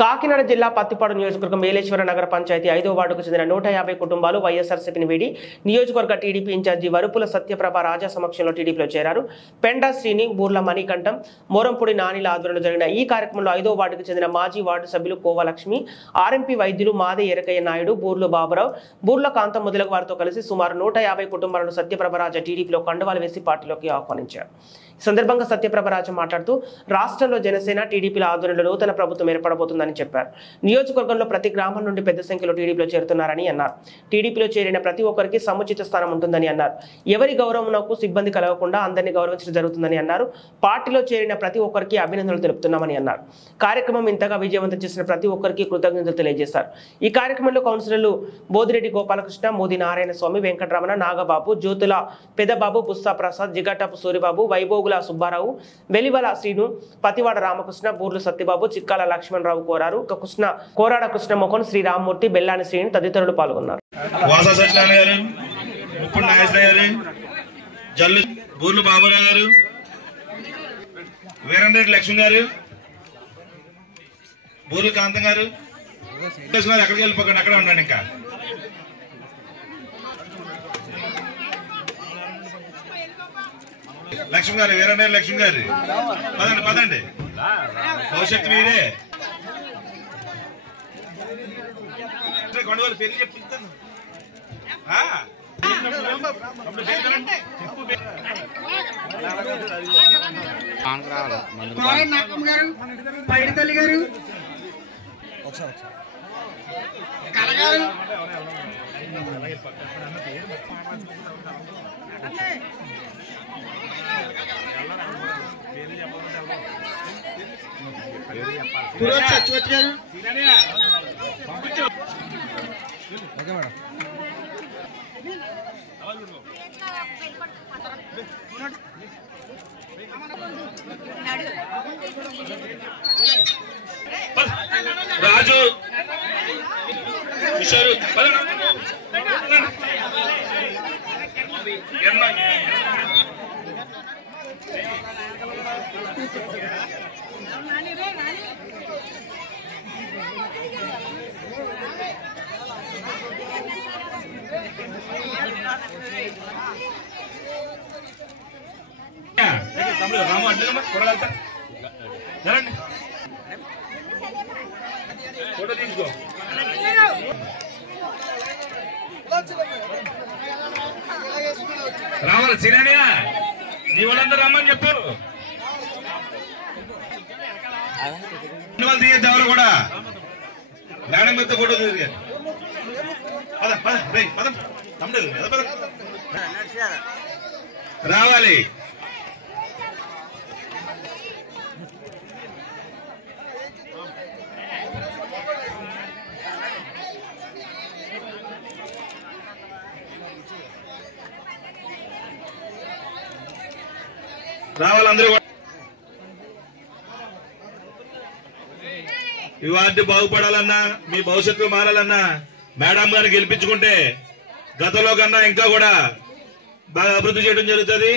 కాకినాడ జిల్లా పత్తిపాడు నియోజకవర్గం మేలేశ్వర నగర పంచాయతీ 5వ వార్డుకు చెందిన 150 కుటుంబాలు వైఎస్ఆర్సీపీని వీడి నియోజకవర్గ టీడీపీ ఇన్ఛార్జి వరుపుల సత్యప్రభ రాజా సమక్షంలో టీడీపీలో చేరారు. పెండా శ్రీని, బూర్ల మణికంఠం, మోరంపూడి నానిల ఆధ్వర్యంలో జరిగిన ఈ కార్యక్రమంలో 5వ వార్డుకు చెందిన మాజీ వార్డు సభ్యులు కోవలక్ష్మి, ఆర్ఎంపీ వైద్యులు మాదే ఎరకయ్య నాయుడు, బూర్లు బాబురావు, బూర్ల కాంతం మొదలగు వారితో కలిసి సుమారు 150 కుటుంబాలను సత్యప్రభ రాజా టీడీపీలో కండువాలు వేసి పార్టీలోకి ఆహ్వానించారు. ఈ సందర్భంగా సత్యప్రభ రాజా మాట్లాడుతూ రాష్ట్రంలో జనసేన టీడీపీల ఆధ్వర్యంలో నూతన ప్రభుత్వం ఏర్పడబోతుందని చెప్పారు. నియోజకవర్గంలో ప్రతి గ్రామం నుండి పెద్ద సంఖ్యలో టీడీపీలో చేరుతున్నారని అన్నారు. టీడీపీలో చేరిన ప్రతి ఒక్కరికి సముచిత స్థానం ఉంటుందని అన్నారు. ఎవరి గౌరవంకు సిబ్బంది కలగకుండా అందరినీ గౌరవించడం జరుగుతుందని అన్నారు. పార్టీలో చేరిన ప్రతి ఒక్కరికి అభినందనలు తెలుపుతున్నామని అన్నారు. కార్యక్రమం ఇంతగా విజయవంతం చేసిన ప్రతి ఒక్కరికి కృతజ్ఞతలు తెలియజేశారు. ఈ కార్యక్రమంలో కౌన్సిలర్లు బోదిరెడ్డి గోపాలకృష్ణ, మోదీ నారాయణ స్వామి, వెంకటరమణ, నాగబాబు, జ్యోతుల పెదబాబు, బుస్సా ప్రసాద్, జిగటపు సూరిబాబు, వైభోగుల సుబ్బారావు, వెలివల శ్రీను, పతివాడ రామకృష్ణ, బూర్లు సత్యబాబు, చిక్కాల లక్ష్మణరావు కోరారు. కోరాడ కృష్ణ మోహన్, శ్రీరామ్మూర్తి, బెల్లాని శ్రీని తదితరులు పాల్గొన్నారు. బూర్లు బాబురావు గారు, వీరంరెడ్డి లక్ష్మి గారు, బూర్లు కాంతం గారు, ఎక్కడికి వెళ్ళిపోకండి, అక్కడ ఉండండి. ఇంకా లక్ష్మి గారు, వీరంరెడ్డి లక్ష్మి గారు, పదండి పదండి, భవిష్యత్తు మీదే. కొండవాళ్ళు పేరు చెప్తాను. పైడితల్లి గారు, కలగారు, సత్యవతి గారు, రాజు, కిషోర్, రాము అడ్డమ్మా కొడగలుగుతా జరండి, ఫోటో తీసుకో. రావాలి సినానియా, నీ వాళ్ళందరూ రమ్మని చెప్పు. వాళ్ళు తీయద్దు ఎవరు కూడా, మేడం మీద ఫోటో తీయాలి. రావాలి. రావాలి అందరూ. ఈ వార్డు బాగుపడాలన్నా, మీ భవిష్యత్తు మారాలన్నా మేడం గారిని గెలిపించుకుంటే గతంలో కన్నా ఇంకా కూడా బాగా అభివృద్ధి చేయడం జరుగుతుంది.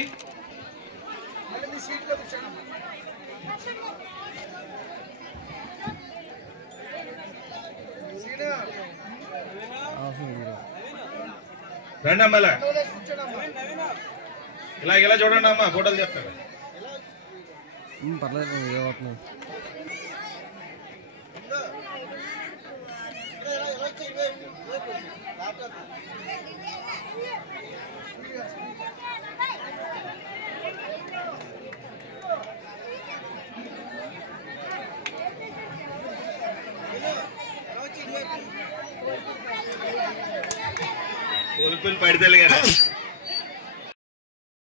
రండి అమ్మ, ఇలా చూడండి అమ్మా, ఫోటోలు చెప్తారు. పైడితల్లి గారు